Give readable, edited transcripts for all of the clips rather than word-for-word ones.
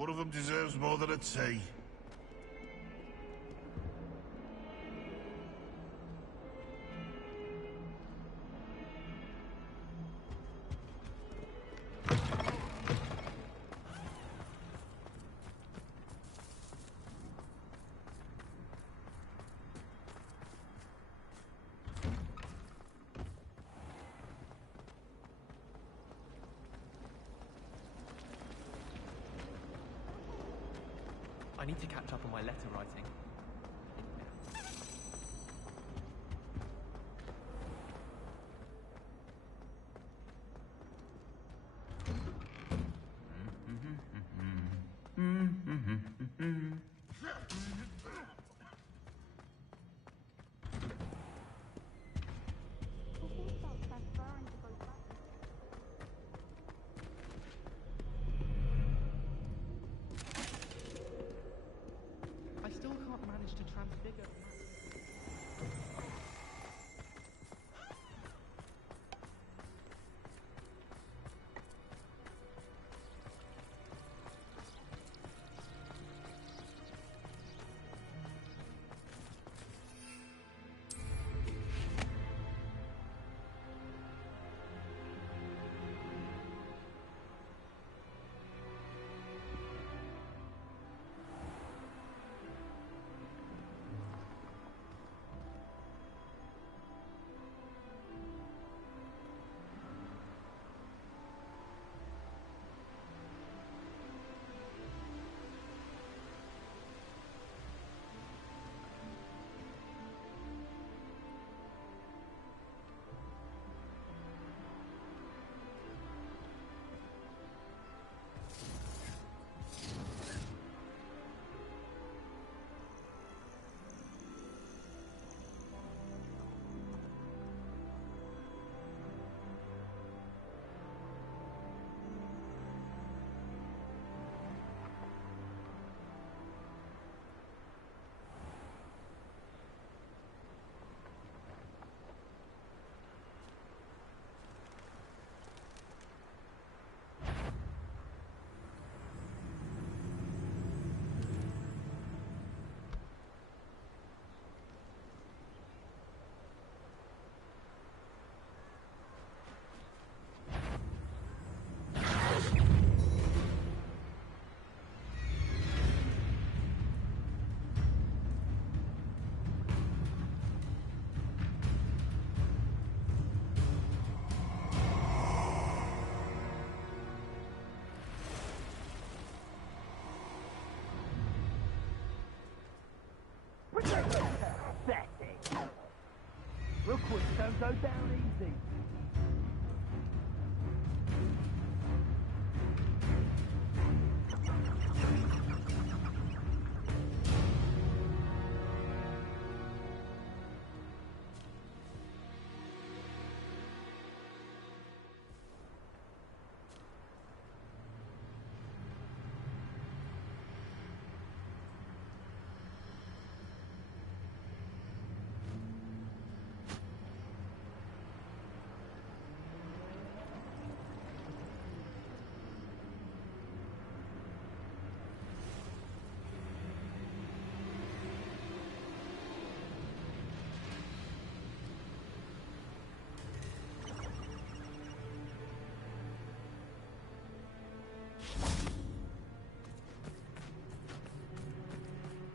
One of them deserves more than a tea. I need to catch up on my letter writing. I still can't manage to transfigure. Hogwarts don't go down easy.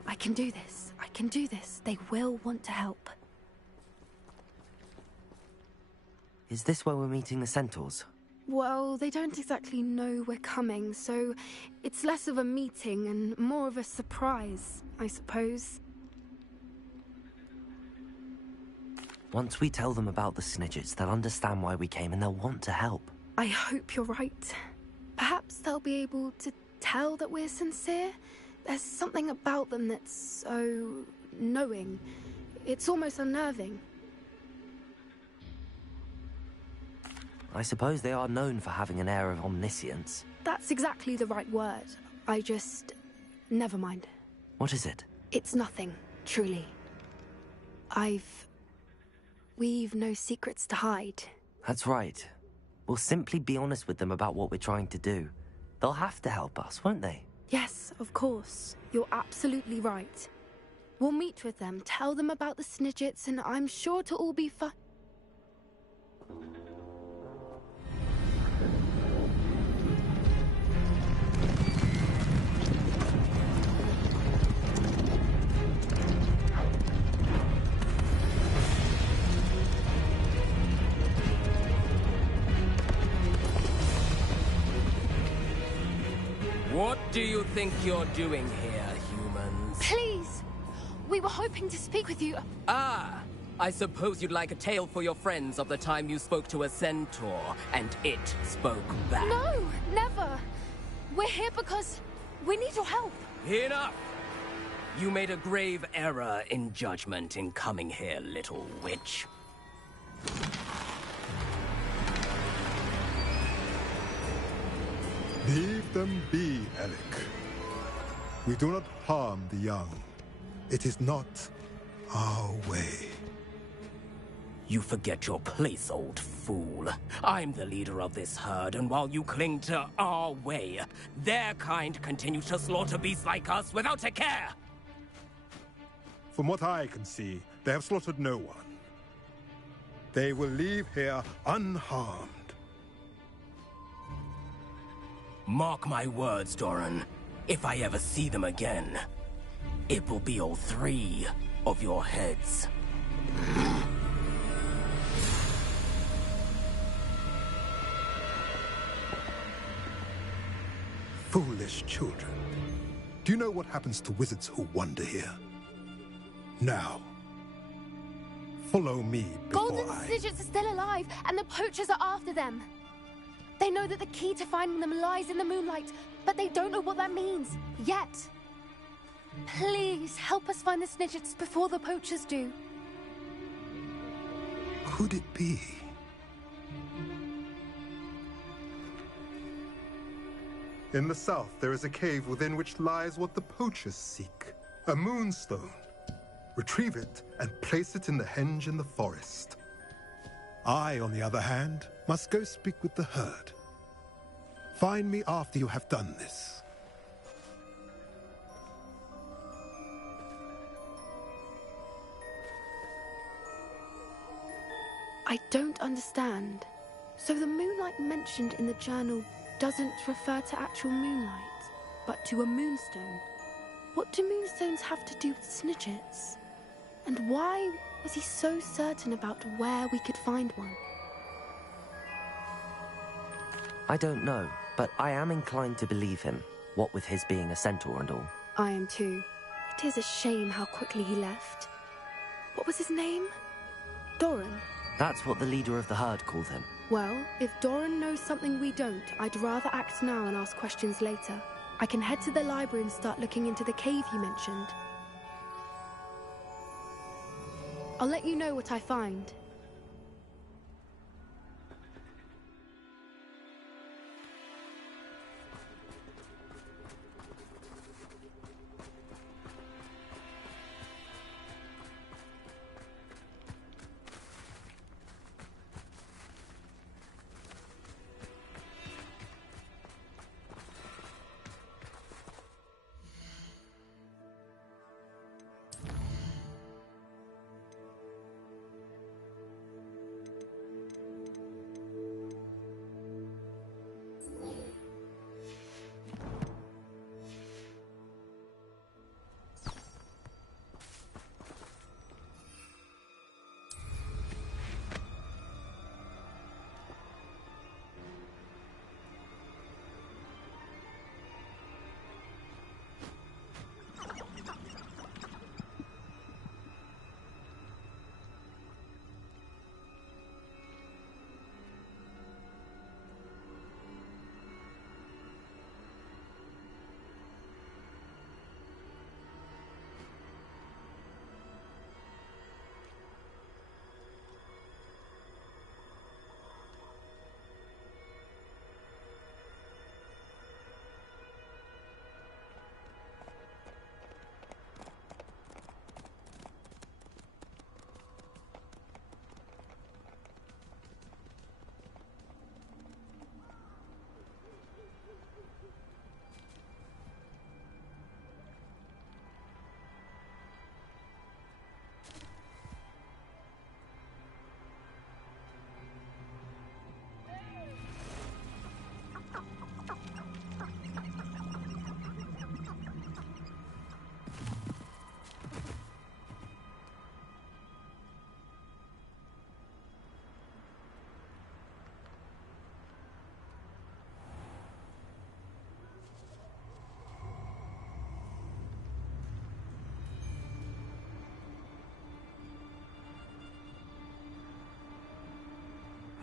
I can do this. I can do this. They will want to help. Is this where we're meeting the centaurs? Well, they don't exactly know we're coming, so it's less of a meeting and more of a surprise, I suppose. Once we tell them about the Snidgets, they'll understand why we came and they'll want to help. I hope you're right. Perhaps they'll be able to tell that we're sincere. There's something about them that's so knowing. It's almost unnerving. I suppose they are known for having an air of omniscience. That's exactly the right word. I just... never mind. What is it? It's nothing, truly. We've no secrets to hide. That's right. We'll simply be honest with them about what we're trying to do. They'll have to help us, won't they? Yes, of course. You're absolutely right. We'll meet with them, tell them about the Snidgets, and I'm sure to all be fine. What do you think you're doing here, humans? Please! We were hoping to speak with you. Ah! I suppose you'd like a tale for your friends of the time you spoke to a centaur, and it spoke back. No, never. We're here because we need your help. Enough! You made a grave error in judgment in coming here, little witch. Leave them be, Alec. We do not harm the young. It is not our way. You forget your place, old fool. I'm the leader of this herd, and while you cling to our way, their kind continue to slaughter beasts like us without a care! From what I can see, they have slaughtered no one. They will leave here unharmed. Mark my words, Doran. If I ever see them again, it will be all 3 of your heads. Foolish children. Do you know what happens to wizards who wander here? Now, follow me before Golden Snidgets are still alive, and the poachers are after them. They know that the key to finding them lies in the moonlight, but they don't know what that means, yet. Please, help us find the Snidgets before the poachers do. Could it be? In the south, there is a cave within which lies what the poachers seek. A moonstone. Retrieve it and place it in the henge in the forest. I, on the other hand, must go speak with the herd. Find me after you have done this. I don't understand. So the moonlight mentioned in the journal doesn't refer to actual moonlight, but to a moonstone. What do moonstones have to do with Snidgets? And why was he so certain about where we could find one? I don't know, but I am inclined to believe him, what with his being a centaur and all. I am too. It is a shame how quickly he left. What was his name? Doran? That's what the leader of the herd called him. Well, if Doran knows something we don't, I'd rather act now and ask questions later. I can head to the library and start looking into the cave you mentioned. I'll let you know what I find.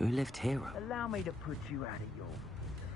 Who lived here? Allow me to put you out of your misery.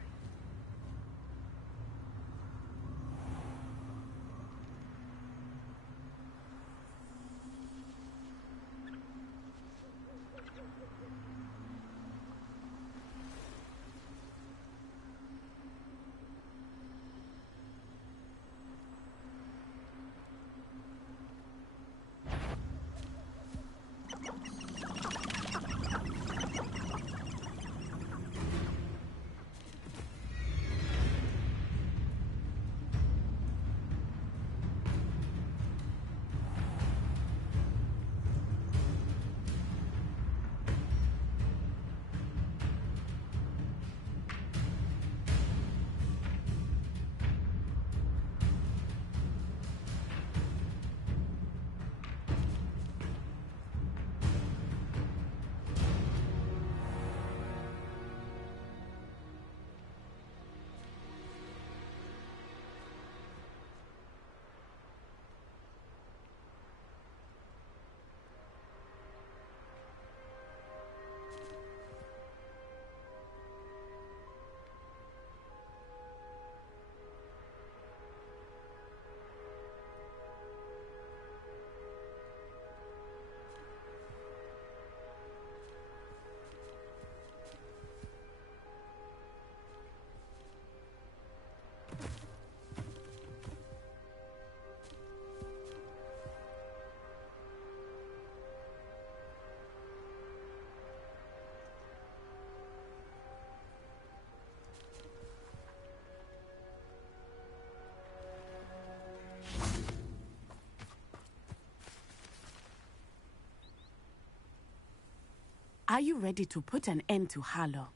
Are you ready to put an end to Harlow?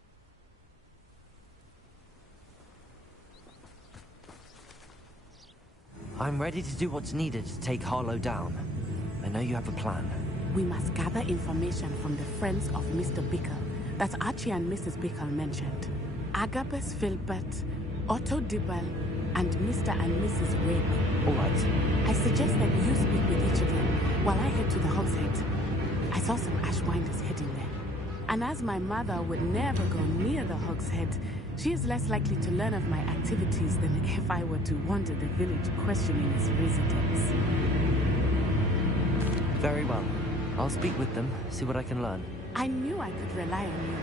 I'm ready to do what's needed to take Harlow down. I know you have a plan. We must gather information from the friends of Mr. Bickle that Archie and Mrs. Bickle mentioned. Agabus Filbert, Otto Dibble, and Mr. and Mrs. Wade. All right. I suggest that you speak with each of them while I head to the Hog's Head. I saw some Ashwinders heading there. And as my mother would never go near the Hog's Head, she is less likely to learn of my activities than if I were to wander the village questioning its residents. Very well. I'll speak with them, see what I can learn. I knew I could rely on you.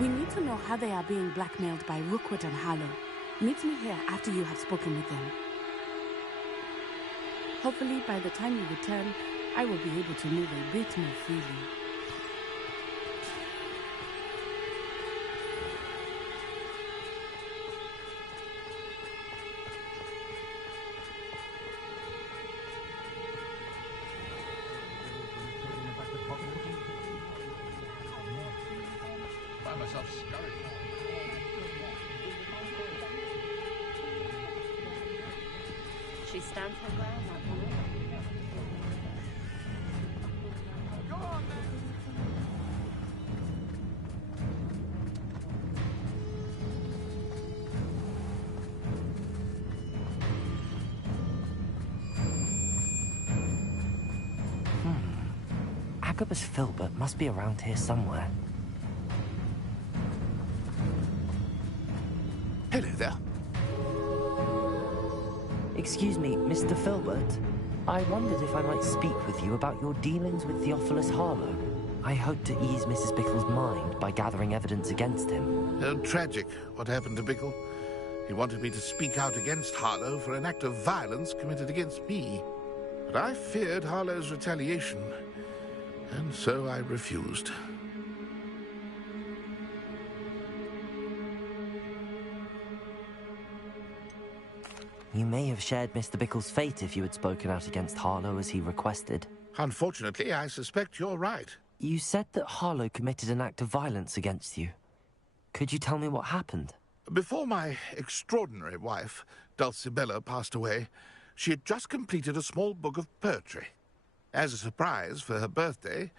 We need to know how they are being blackmailed by Rookwood and Harlow. Meet me here after you have spoken with them. Hopefully, by the time you return, I will be able to move a bit more freely. She stands her ground, that woman. Go on, then. Agabus Filbert must be around here somewhere. Hello there. Excuse me, Mr. Filbert. I wondered if I might speak with you about your dealings with Theophilus Harlow. I hope to ease Mrs. Bickle's mind by gathering evidence against him. Oh, tragic what happened to Bickle. He wanted me to speak out against Harlow for an act of violence committed against me. But I feared Harlow's retaliation, and so I refused. You may have shared Mr. Bickle's fate if you had spoken out against Harlow as he requested. Unfortunately, I suspect you're right. You said that Harlow committed an act of violence against you. Could you tell me what happened? Before my extraordinary wife, Dulcibella, passed away, she had just completed a small book of poetry. As a surprise for her birthday,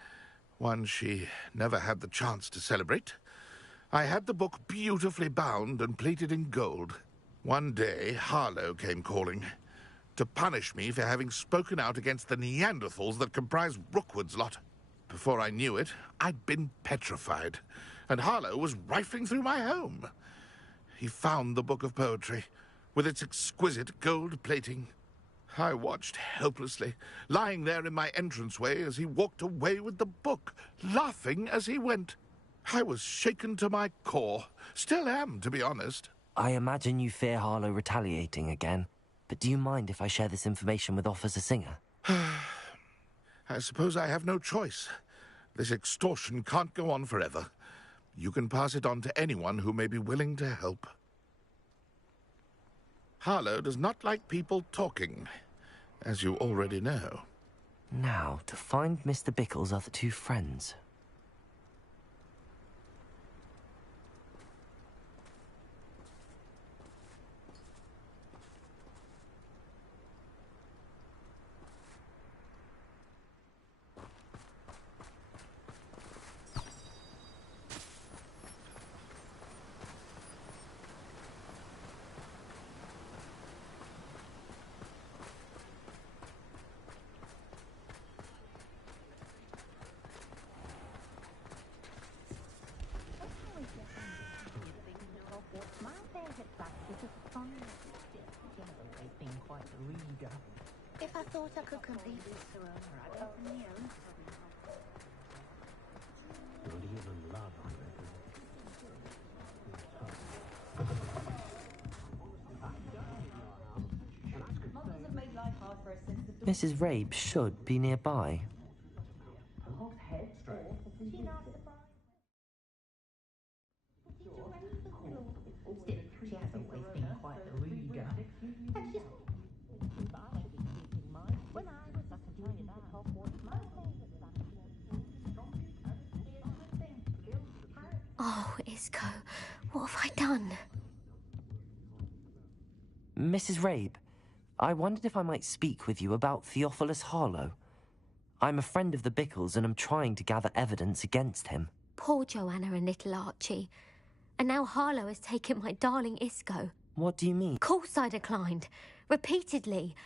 one she never had the chance to celebrate, I had the book beautifully bound and plated in gold. One day, Harlow came calling to punish me for having spoken out against the Neanderthals that comprise Rookwood's lot. Before I knew it, I'd been petrified, and Harlow was rifling through my home. He found the book of poetry, with its exquisite gold plating. I watched helplessly, lying there in my entranceway as he walked away with the book, laughing as he went. I was shaken to my core. Still am, to be honest. I imagine you fear Harlow retaliating again, but do you mind if I share this information with Officer Singer? I suppose I have no choice. This extortion can't go on forever. You can pass it on to anyone who may be willing to help. Harlow does not like people talking, as you already know. Now, to find Mr. Bickle's other two friends. If I thought I could compete. Mrs. Rabe should be nearby. Oh, Isco, what have I done? Mrs. Rabe, I wondered if I might speak with you about Theophilus Harlow. I'm a friend of the Bickles and I'm trying to gather evidence against him. Poor Joanna and little Archie. And now Harlow has taken my darling Isco. What do you mean? Of course I declined. Repeatedly.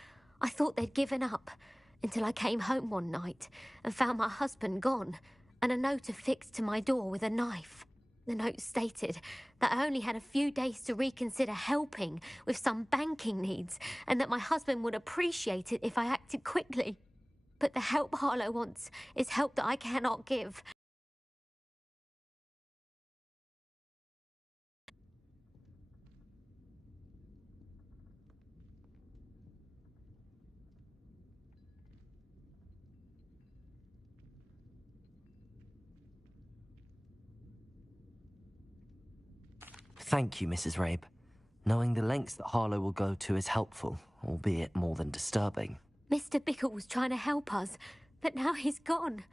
I thought they'd given up. Until I came home one night and found my husband gone and a note affixed to my door with a knife. The note stated that I only had a few days to reconsider helping with some banking needs and that my husband would appreciate it if I acted quickly. But the help Harlow wants is help that I cannot give. Thank you, Mrs. Rabe. Knowing the lengths that Harlow will go to is helpful, albeit more than disturbing. Mr. Bickle was trying to help us, but now he's gone.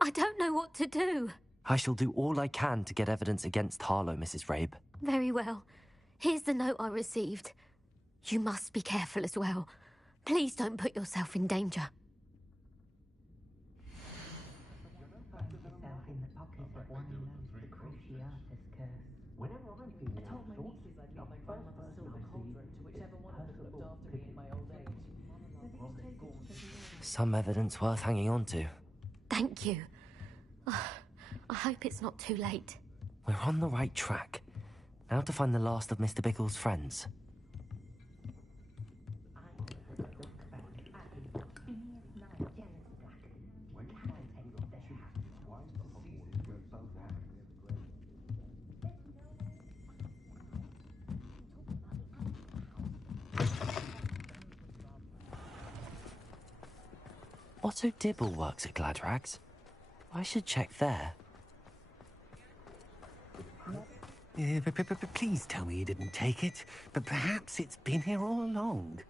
I don't know what to do. I shall do all I can to get evidence against Harlow, Mrs. Rabe. Very well. Here's the note I received. You must be careful as well. Please don't put yourself in danger. Some evidence worth hanging on to. Thank you. I hope it's not too late. We're on the right track. Now to find the last of Mr. Bickle's friends. Otto Dibble works at Gladrags. I should check there. Please tell me you didn't take it, but perhaps it's been here all along.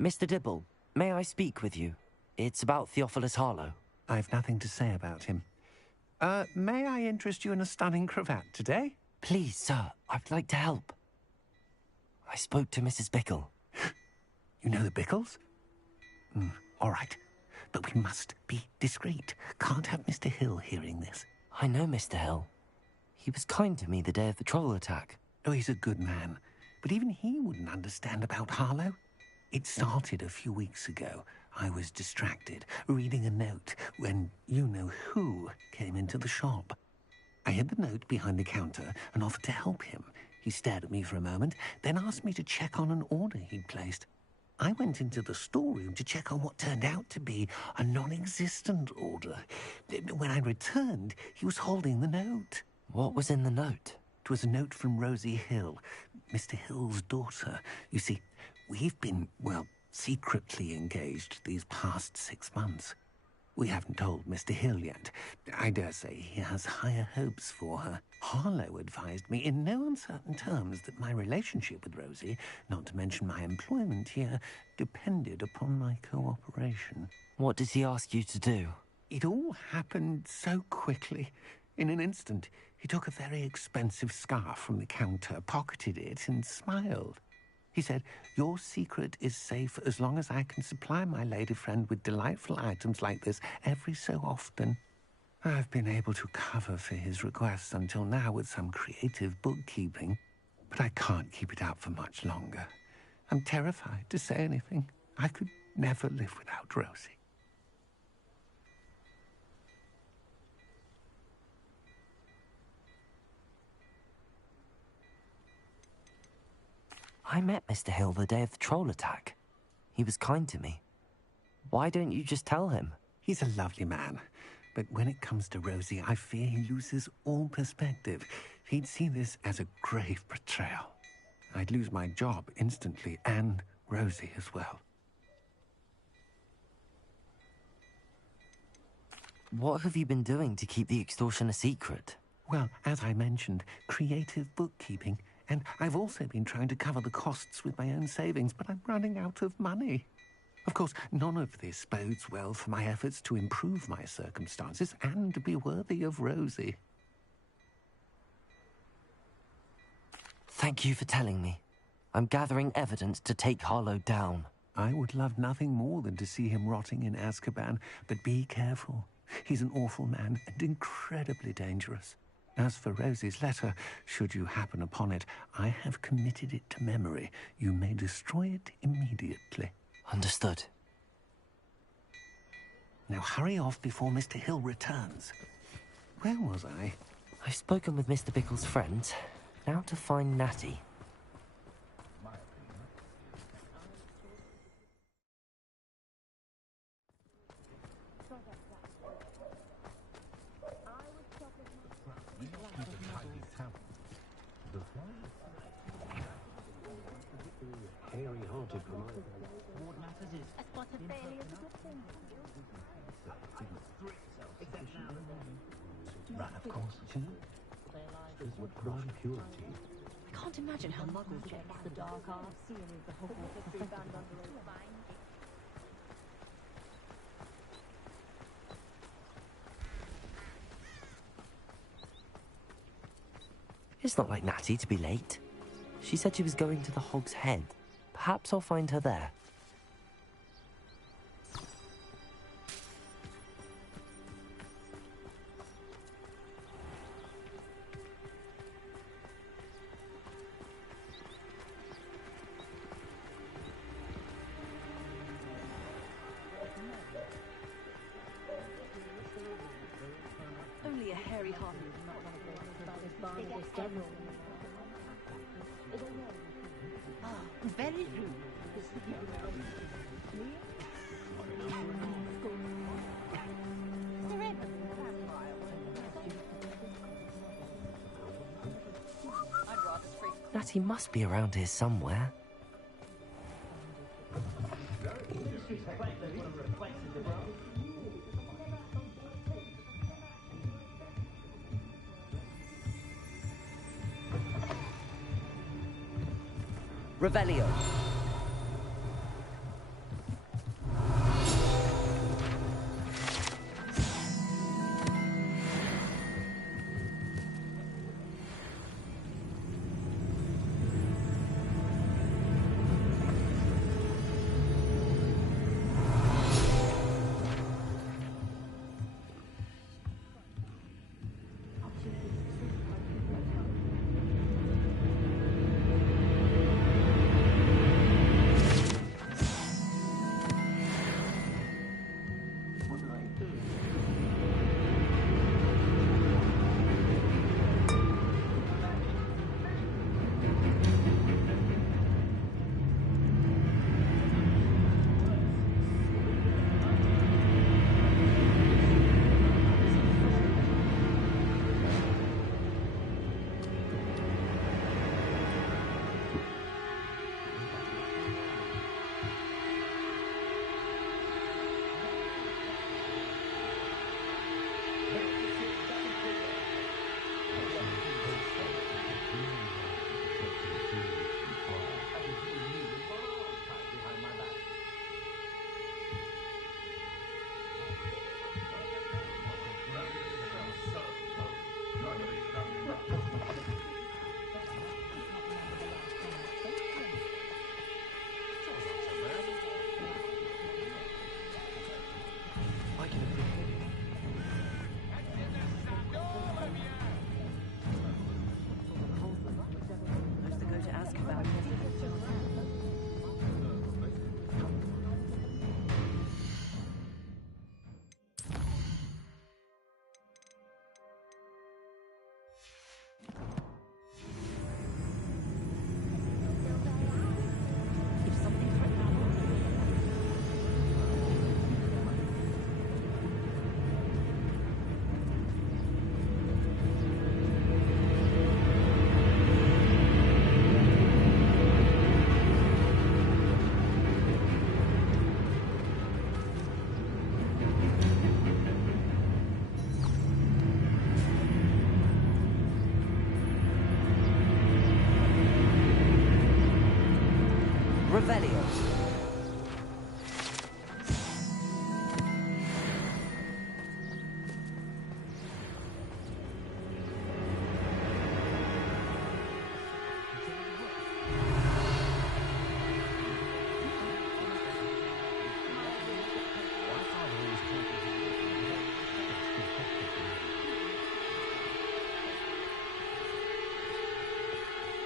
Mr. Dibble, may I speak with you? It's about Theophilus Harlow. I've nothing to say about him. May I interest you in a stunning cravat today? Please, sir, I'd like to help. I spoke to Mrs. Bickle. You know the Bickles? All right. But we must be discreet. Can't have Mr. Hill hearing this. I know Mr. Hill. He was kind to me the day of the troll attack. Oh, he's a good man. But even he wouldn't understand about Harlow. It started a few weeks ago. I was distracted, reading a note, when you-know-who came into the shop. I hid the note behind the counter and offered to help him. He stared at me for a moment, then asked me to check on an order he'd placed. I went into the storeroom to check on what turned out to be a non-existent order. When I returned, he was holding the note. What was in the note? It was a note from Rosie Hill, Mr. Hill's daughter. You see, we've been, well, secretly engaged these past 6 months. We haven't told Mr. Hill yet. I dare say he has higher hopes for her. Harlow advised me in no uncertain terms that my relationship with Rosie, not to mention my employment here, depended upon my cooperation. What did he ask you to do? It all happened so quickly. In an instant, he took a very expensive scarf from the counter, pocketed it, and smiled. He said, "Your secret is safe as long as I can supply my lady friend with delightful items like this every so often." I've been able to cover for his requests until now with some creative bookkeeping, but I can't keep it up for much longer. I'm terrified to say anything. I could never live without Rosie. I met Mr. Hill the day of the troll attack. He was kind to me. Why don't you just tell him? He's a lovely man, but when it comes to Rosie, I fear he loses all perspective. He'd see this as a grave betrayal. I'd lose my job instantly, and Rosie as well. What have you been doing to keep the extortion a secret? Well, as I mentioned, creative bookkeeping. And I've also been trying to cover the costs with my own savings, but I'm running out of money. Of course, none of this bodes well for my efforts to improve my circumstances and to be worthy of Rosie. Thank you for telling me. I'm gathering evidence to take Harlow down. I would love nothing more than to see him rotting in Azkaban, but be careful. He's an awful man and incredibly dangerous. As for Rosie's letter, should you happen upon it, I have committed it to memory. You may destroy it immediately. Understood. Now hurry off before Mr. Hill returns. Where was I? I've spoken with Mr. Bickle's friends. Now to find Natty. Of course. I can't imagine how muggles get the dark arts. It's not like Natty to be late. She said she was going to the Hog's Head. Perhaps I'll find her there. Only a hairy heart is not one of those Barnabas devils. Ah, very rude. Natty must be around here somewhere. Revelio. Revelio.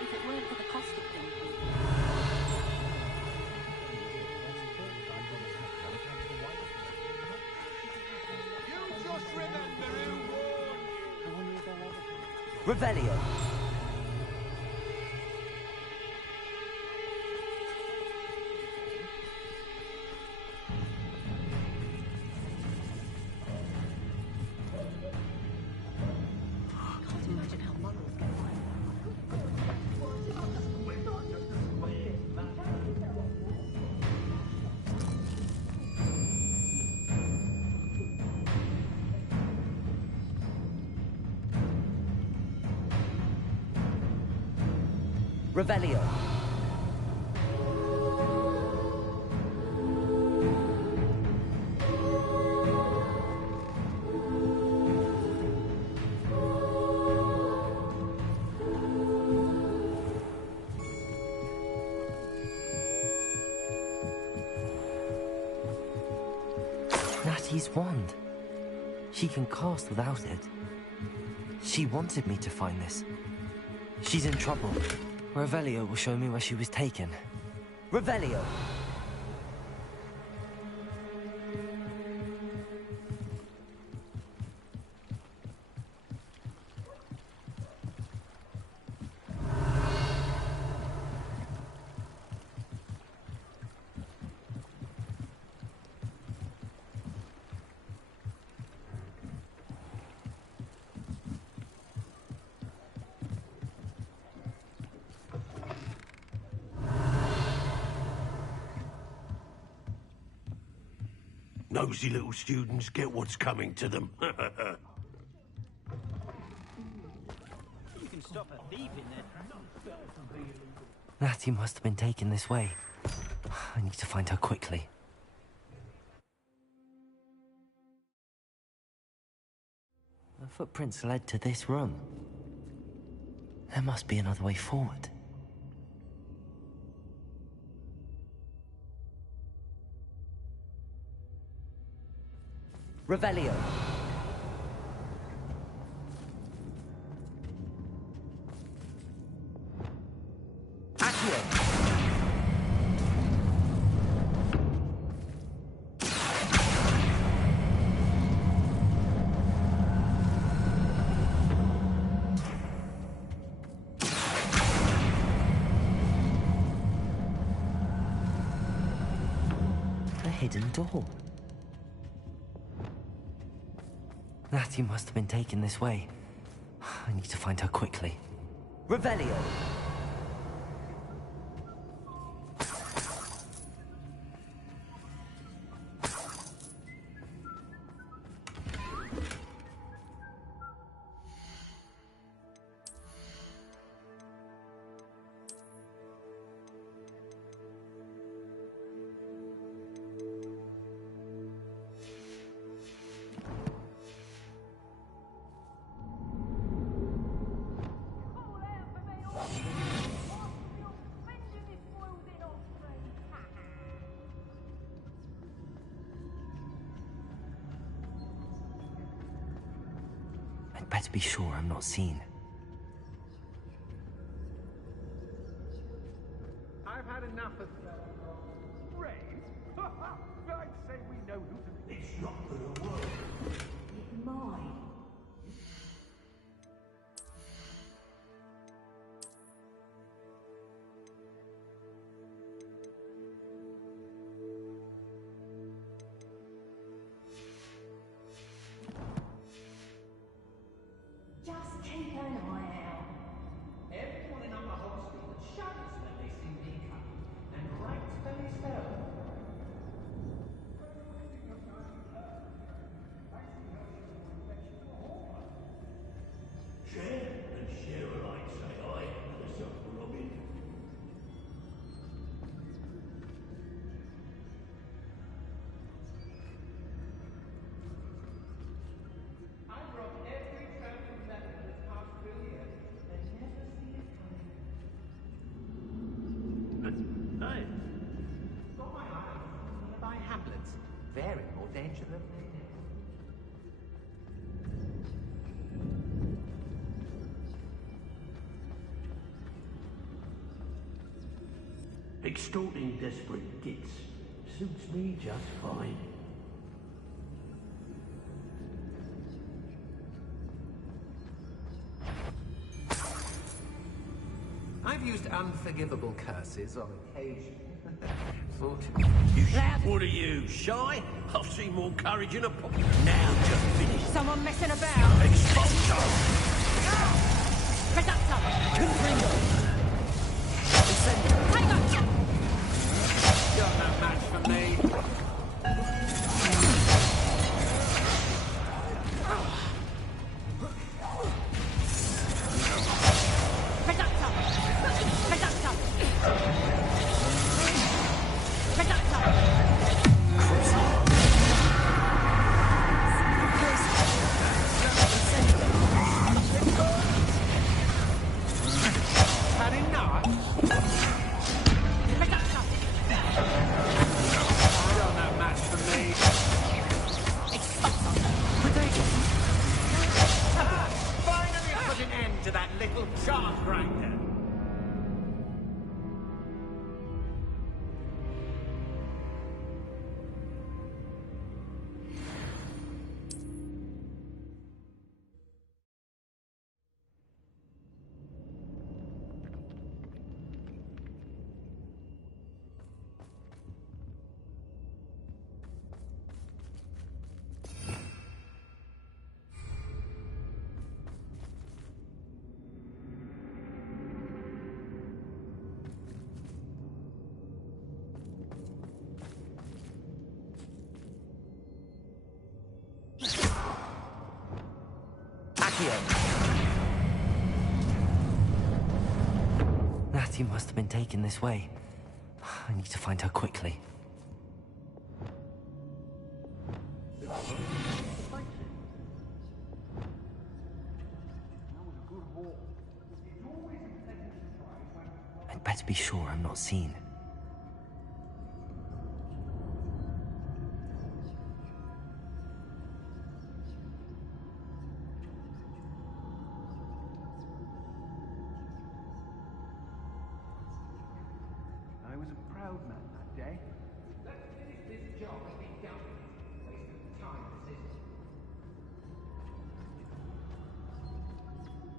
If it weren't for the caustic thing. Revelio. Can't imagine how muggles get away. Revelio. Natty's wand. She can cast without it. She wanted me to find this. She's in trouble. Revelio will show me where she was taken. Revelio! Nosy little students get what's coming to them. You can stop a thief in there. Natty must have been taken this way. I need to find her quickly. The footprints led to this room. There must be another way forward. Revelio. Accio. A hidden door. Natty must have been taken this way. I need to find her quickly. Revelio! I'd better be sure I'm not seen. I've had enough of rain. I'd say we know who to... It's not gonna work. It's mine. Just keep an eye out. Everyone in Upper Hogsmeade shudders when they see me coming, and rightfully so. Hey. Got my eye on nearby hamlets. They're in more danger than they know. Extorting desperate gits suits me just fine. I've used unforgivable curses on occasion. Thought What are you, shy? I've seen more courage in a pop. Now just finish. Someone messing about. Expulso! Predactor. Confringo. Tiger. you're no match for me. Predactor. Predactor. Predactor. Had enough? Predactor. You're no match for me. Finally put an end to that little charm grinder. Natty must have been taken this way. I need to find her quickly. I'd better be sure I'm not seen. I was a proud man that day. Let's finish this job and be done with it. Waste of time, this is.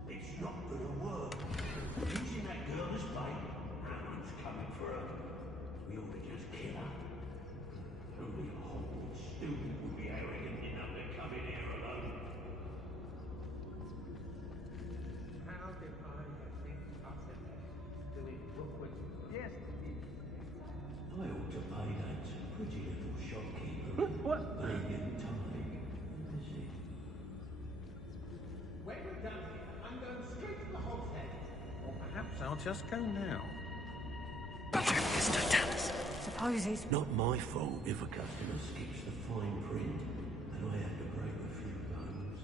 It's not gonna work. Using that girl as bait, Aaron's coming for her. We ought to just kill her. Only a Hogwarts student would be arrogant enough to come in here alone. How did I get things up to this? Doing Rookwood? Yes, indeed. I ought to pay that pretty little shopkeeper. What? But he didn't time. Is he? When we're done here, I'm going straight to the Hogshead. Or perhaps I'll just go now. Suppose he's... Not my fault if a customer skips the fine print and I have to break a few bones.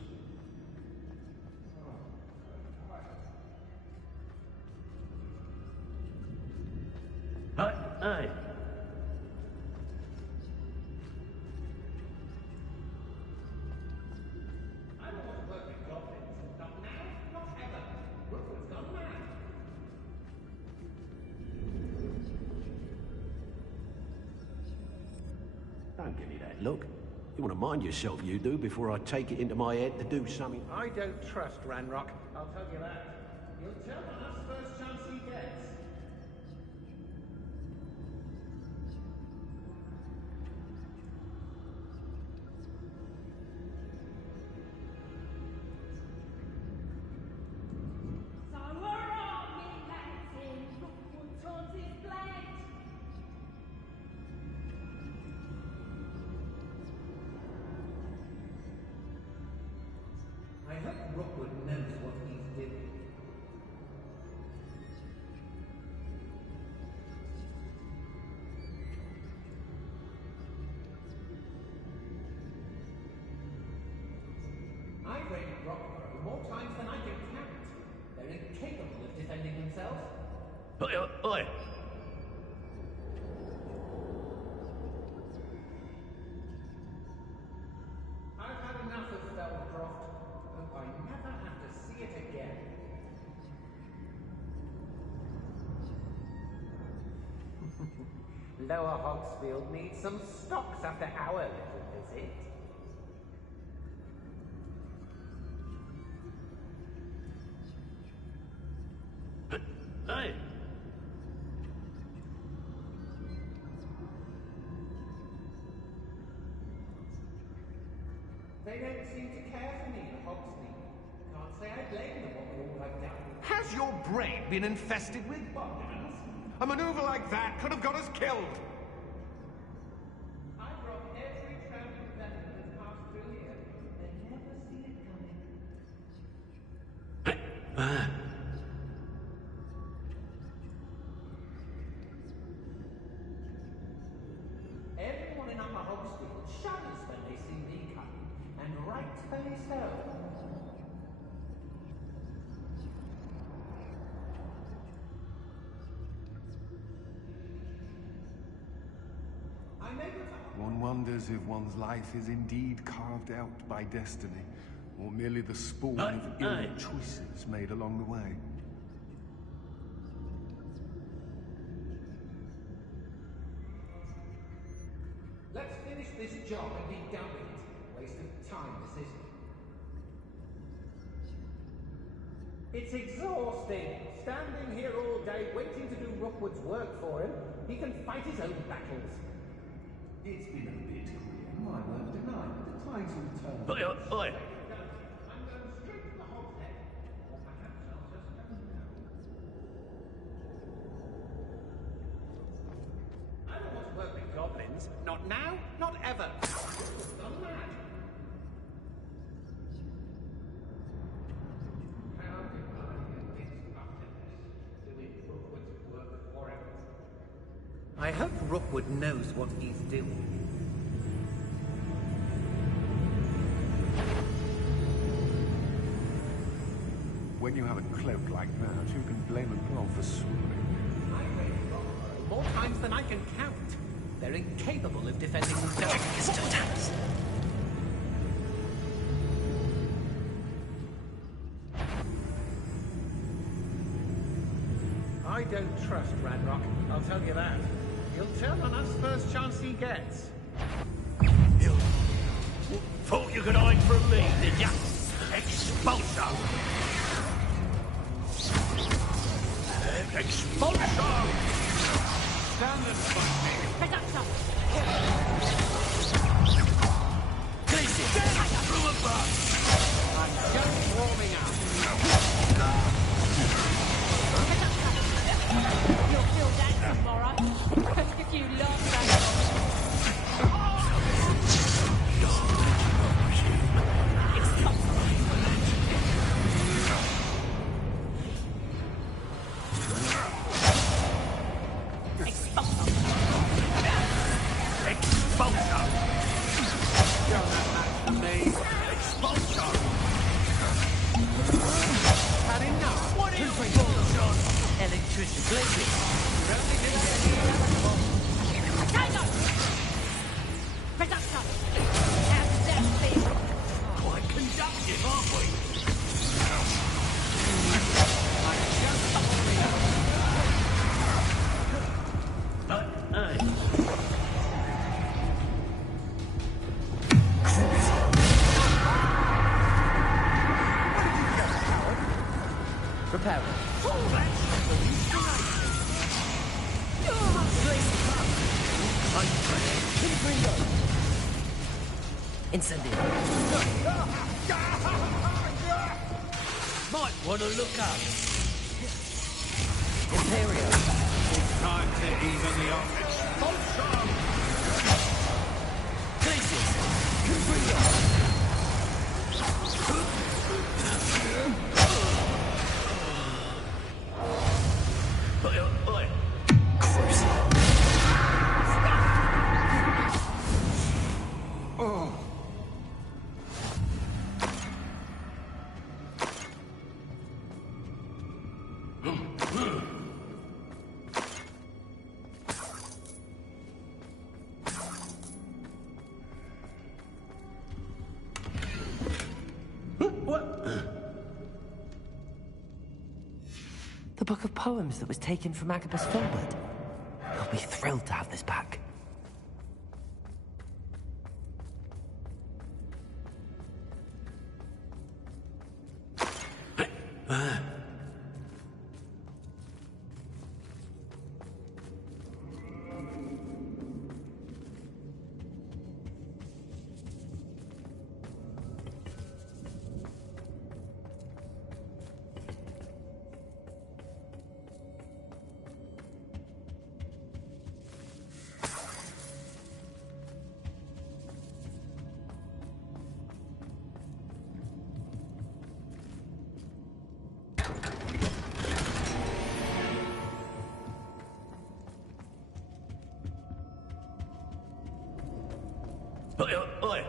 Hey! I don't want to work with goblins. Not now, not ever. Rookwood's gone mad. Don't give me that look. You want to mind yourself, you do, before I take it into my head to do something. I don't trust Ranrock. I'll tell you that. He'll tell on us first chance he gets. So we're all midnights in Rookwood towards his blade. I hope Rookwood knows what he's doing. I've raided Rockborough more times than I can count. They're incapable of defending themselves. Oi, oi, oi! Lower Hogsfield needs some stocks after our little visit. Hey! They don't seem to care for me in Hogsmeade. Can't say I blame them for all I've done. Has your brain been infested with bugs? A maneuver like that could have got us killed. I drop every traveling venom that's passed through here and never see it coming. Everyone in Upper Hogsfield shudders when they see me coming, and rightfully so. One wonders if one's life is indeed carved out by destiny, or merely the spawn of ill choices made along the way. Let's finish this job and be done with it. Waste of time, this isn't. It's exhausting. Standing here all day, waiting to do Rookwood's work for him. He can fight his own battles. It's been a bit grim, my word, denied, but the tides will turn. Oi! I'm going straight to the Hogshead. Or perhaps I'll just go now. I don't want to work with goblins. Not now, not ever. Done that. How did I get this after this? Doing Rookwood's work for him? I hope Rookwood knows what he's doing. When you have a cloak like that, you can blame a girl for swooning. I raided Rockborough more times than I can count. They're incapable of defending themselves. I don't trust Ranrock, I'll tell you that. He'll turn on us first chance he gets. You thought you could hide from me, did ya? Expulsor! Expulsor! Stand and fight me. Through a bus! I'm just warming up. You'll feel that tomorrow. If you love that. Incendio. Might want to look up. Imperial. It's time to even the odds. Places. Confringo. The book of poems that was taken from Agabus Filbert. I'll be thrilled to have this back. Oi!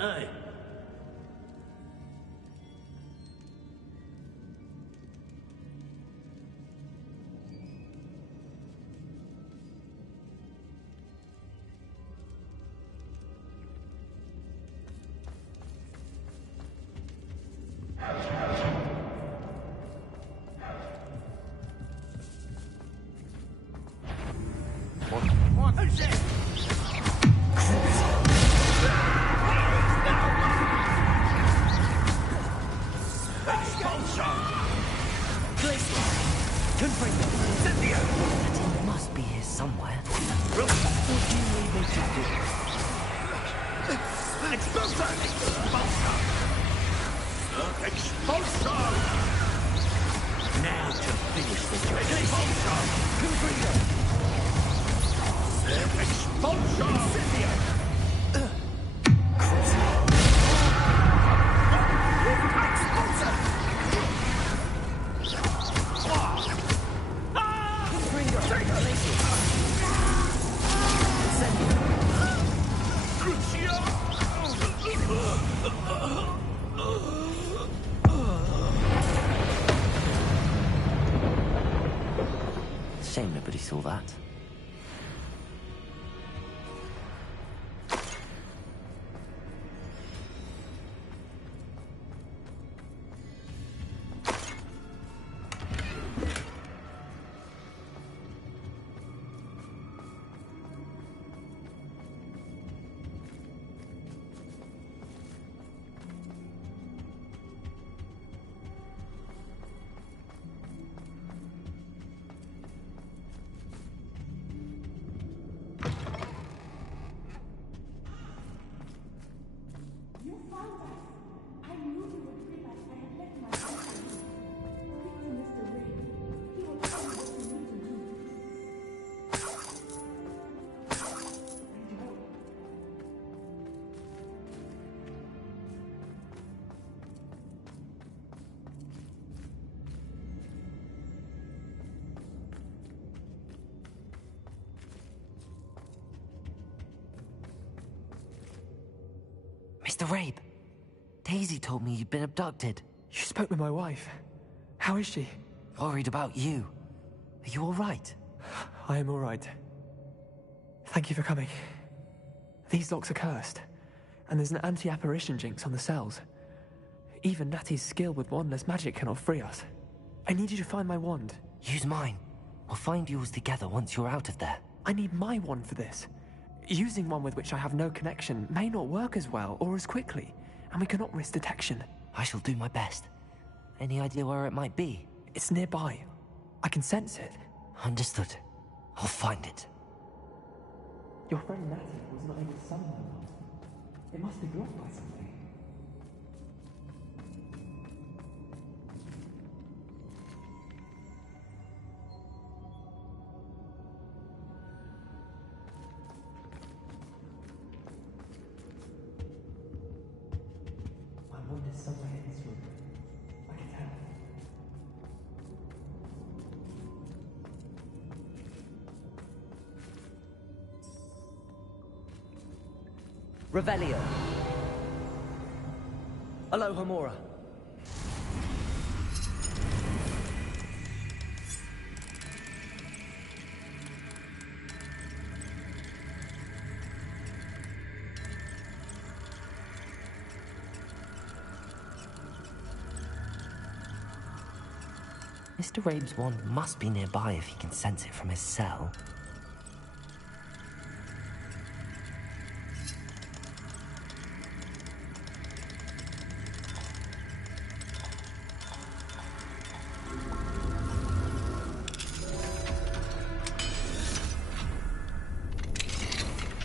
Hey! Who's this? It must be here somewhere. What do you need me to do? Expulsor! Expulsor! Now to finish the job. Expulsor! Confringo! Expulsor! Incendio! Shame nobody saw that. Mr. Rabe, Daisy told me you'd been abducted. You spoke with my wife. How is she? Worried about you. Are you all right? I am all right. Thank you for coming. These locks are cursed, and there's an anti-apparition jinx on the cells. Even Natty's skill with wandless magic cannot free us. I need you to find my wand. Use mine. We'll find yours together once you're out of there. I need my wand for this. Using one with which I have no connection may not work as well or as quickly, and we cannot risk detection. I shall do my best. Any idea where it might be? It's nearby. I can sense it. Understood. I'll find it. Your friend Natty was not able to summon her. It must be blocked by something. My wand is somewhere in this room. I can tell. Revelio. Aloha Mora. Mr. Rabe's wand must be nearby if he can sense it from his cell.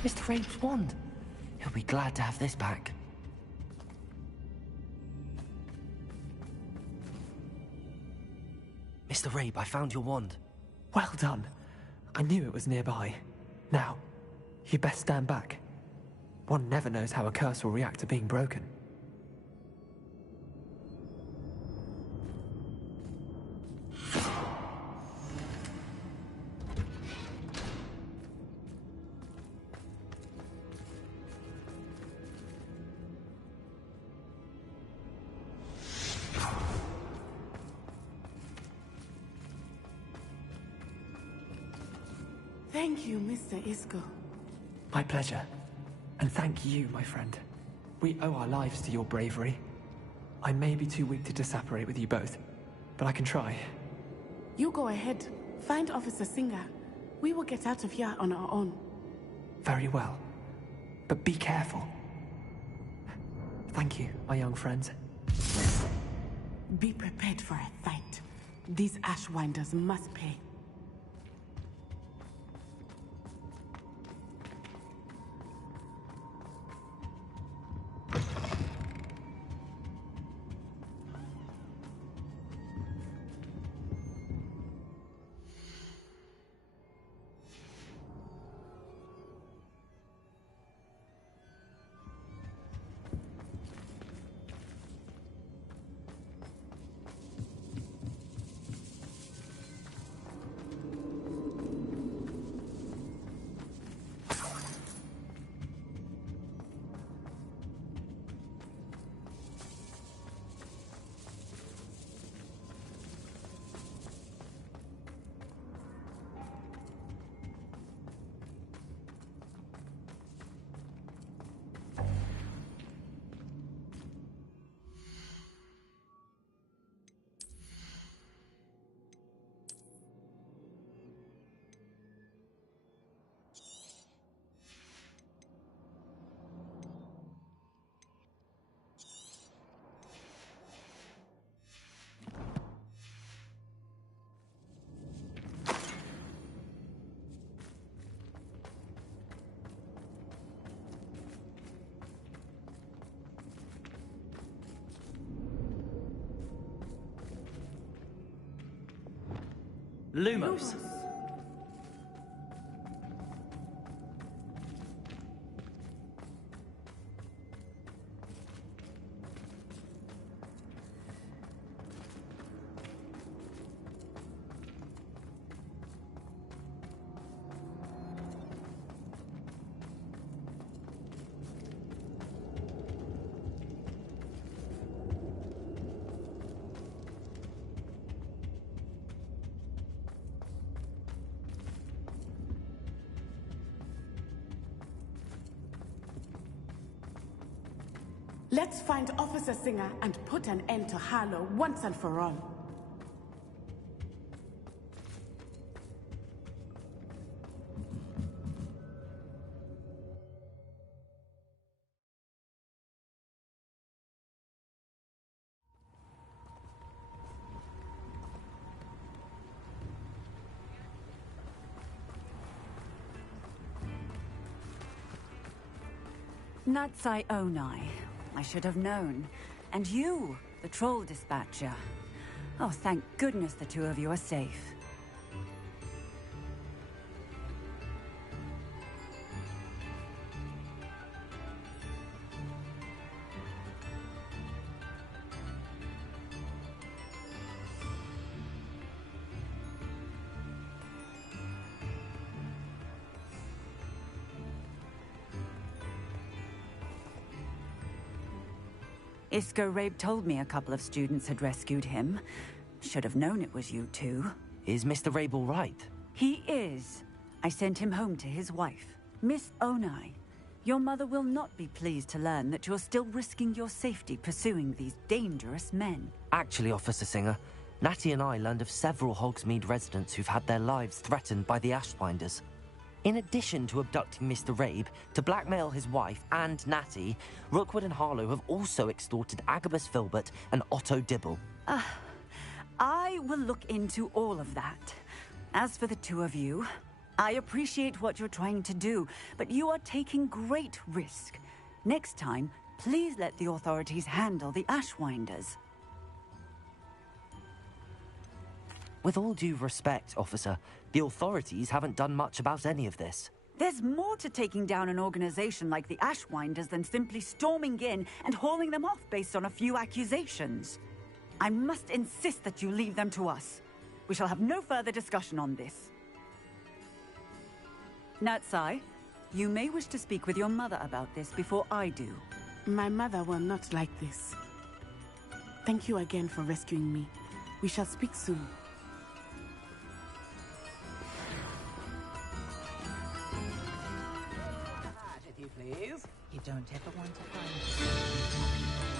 Mr. Rabe's wand! He'll be glad to have this back. Mr. Rabe, I found your wand. Well done. I knew it was nearby. Now, you best stand back. One never knows how a curse will react to being broken. Thank you, Mr. Isco. My pleasure. And thank you, my friend. We owe our lives to your bravery. I may be too weak to disapparate with you both, but I can try. You go ahead. Find Officer Singer. We will get out of here on our own. Very well. But be careful. Thank you, my young friends. Be prepared for a fight. These Ashwinders must pay. Lumos. Let's find Officer Singer and put an end to Harlow once and for all. Natsai Onai. I should have known. And you, the troll dispatcher. Oh, thank goodness the two of you are safe. Isco Rabe told me a couple of students had rescued him. Should have known it was you two. Is Mr. Rabe all right? He is. I sent him home to his wife. Miss Onai, your mother will not be pleased to learn that you're still risking your safety pursuing these dangerous men. Actually, Officer Singer, Natty and I learned of several Hogsmeade residents who've had their lives threatened by the Ashwinders. In addition to abducting Mr. Rabe to blackmail his wife and Natty, Rookwood and Harlow have also extorted Agabus Filbert and Otto Dibble. I will look into all of that. As for the two of you, I appreciate what you're trying to do, but you are taking great risk. Next time, please let the authorities handle the Ashwinders. With all due respect, officer, the authorities haven't done much about any of this. There's more to taking down an organization like the Ashwinders than simply storming in and hauling them off based on a few accusations. I must insist that you leave them to us. We shall have no further discussion on this. Natsai, you may wish to speak with your mother about this before I do. My mother will not like this. Thank you again for rescuing me. We shall speak soon. If you please. You don't ever want to find.